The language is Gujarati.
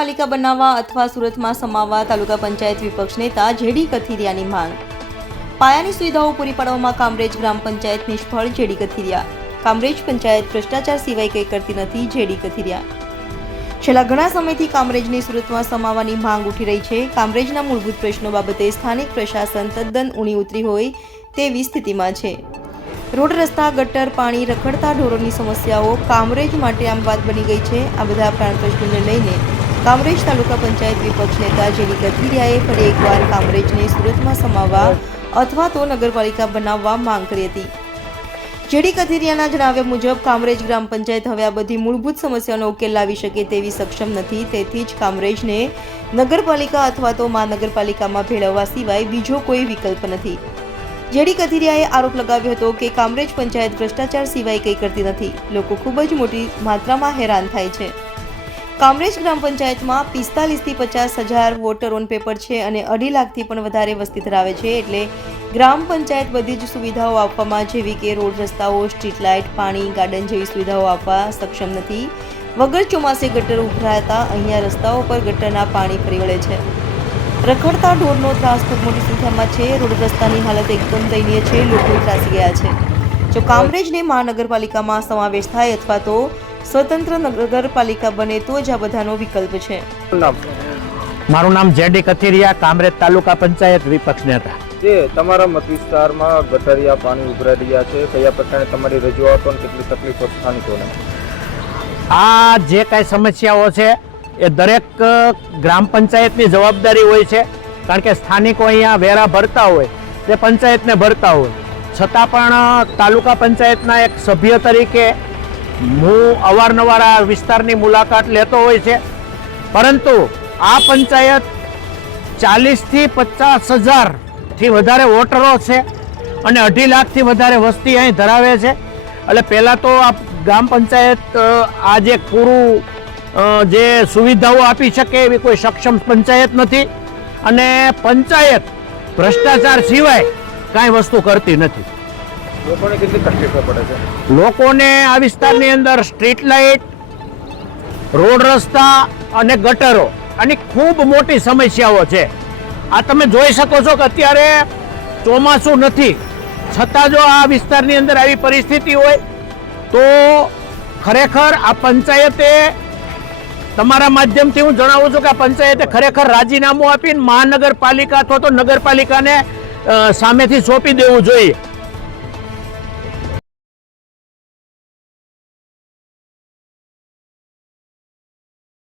નગરપાલિકા બનાવવા અથવા સુરતમાં સમાવવા તાલુકા પંચાયત વિપક્ષ નેતા જેડી કથિરિયાની માંગ. પાયાની સુવિધાઓ પૂરી પાડવામાં કામરેજ ગ્રામ પંચાયત નિષ્ફળ, જેડી કથિરિયા. કામરેજ પંચાયત ભ્રષ્ટાચાર સિવાય કંઈ કરતી નથી, જેડી કથિરિયા. છેલ્લા ઘણા સમયથી કામરેજને સુરતમાં સમાવવાની માંગ ઉઠી રહી છે. કામરેજના મૂળભૂત પ્રશ્નો બાબતે સ્થાનિક પ્રશાસન તદ્દન ઊણી ઉતરી હોય તેવી સ્થિતિમાં છે. રોડ, રસ્તા, ગટર, પાણી, રખડતા ઢોરોની સમસ્યાઓ કામરેજ માટે આમ વાત બની ગઈ છે. આ બધા પ્રાણ પ્રશ્નોને લઈને કામરેજ તાલુકા પંચાયત વિપક્ષ નેતા જેડી કથિરિયાએ ફરી એકવાર કામરેજને સુરતમાં સમાવવા અથવા તો નગરપાલિકા બનાવવા માંગ કરી હતી. જેડી કથિરિયાના જણાવ્યા મુજબ કામરેજ ગ્રામ પંચાયત હવે આ બધી મૂળભૂત સમસ્યાનો ઉકેલ લાવી શકે તેવી સક્ષમ નથી. તેથી જ કામરેજને નગરપાલિકા અથવા તો મહાનગરપાલિકામાં ભેળવવા સિવાય બીજો કોઈ વિકલ્પ નથી. જેડી કથિરિયાએ આરોપ લગાવ્યો હતો કે કામરેજ પંચાયત ભ્રષ્ટાચાર સિવાય કંઈ કરતી નથી. લોકો ખૂબ જ મોટી માત્રામાં હેરાન થાય છે. કામરેજ ગ્રામ પંચાયતમાં 45 થી 50 હજાર વોટર ઓન પેપર છે અને 2.5 લાખથી પણ વધારે વસ્તી ધરાવે છે. એટલે ગ્રામ પંચાયત બધી જ સુવિધાઓ આપવામાં, જેવી કે રોડ, રસ્તાઓ, સ્ટ્રીટ લાઇટ, પાણી, ગાર્ડન જેવી સુવિધાઓ આપવા સક્ષમ નથી. વગર ચોમાસે ગટર ઉભરાતા અહીંયા રસ્તાઓ પર ગટરના પાણી ફરી વળે છે. રખડતા ઢોરનો ત્રાસ ખૂબ મોટી સંખ્યામાં છે. રોડ, રસ્તાની હાલત એકદમ દયનીય છે. લોકો ત્રાસી ગયા છે. જો કામરેજને મહાનગરપાલિકામાં સમાવેશ થાય અથવા તો સ્વતંત્ર નગરપાલિકા બને તો જ આ બધાનો વિકલ્પ છે. મારું નામ જેડી કથિરિયા, કામરેજ તાલુકા પંચાયત વિપક્ષ નેતા. જે તમારા મત વિસ્તારમાં ગટરિયા પાણી ઉભરાઈ રહ્યા છે, કયા પ્રકારે તમારી રજૂઆતો અને કેટલી તકલીફો સ્થાનિકોને? આ જે કાંઈ સમસ્યાઓ છે એ દરેક ગ્રામ પંચાયતની જવાબદારી હોય છે, કારણ કે સ્થાનિકો અહીંયા વેરા ભરતા હોય તે પંચાયતને ભરતા હોય. છતાં પણ તાલુકા પંચાયતના એક સભ્ય તરીકે હું અવારનવાર આ વિસ્તારની મુલાકાત લેતો હોય છે. પરંતુ આ પંચાયત 40 થી 50 હજારથી વધારે વોટરો છે અને 2.5 લાખથી વધારે વસ્તી અહીં ધરાવે છે. એટલે પહેલાં તો આ ગ્રામ પંચાયત આજે પૂરું જે સુવિધાઓ આપી શકે એવી કોઈ સક્ષમ પંચાયત નથી અને પંચાયત ભ્રષ્ટાચાર સિવાય કાંઈ વસ્તુ કરતી નથી. લોકોને કેટલી તકલીફો પડે છે? લોકોને આ વિસ્તારની અંદર સ્ટ્રીટ લાઇટ, રોડ, રસ્તા અને ગટરો આની ખૂબ મોટી સમસ્યાઓ છે. આ તમે જોઈ શકો છો કે અત્યારે ચોમાસું નથી, છતાં જો આ વિસ્તારની અંદર આવી પરિસ્થિતિ હોય તો ખરેખર આ પંચાયતે, તમારા માધ્યમથી હું જણાવું છું કે આ પંચાયતે ખરેખર રાજીનામું આપીને મહાનગરપાલિકા અથવા તો નગરપાલિકાને સામેથી સોંપી દેવું જોઈએ.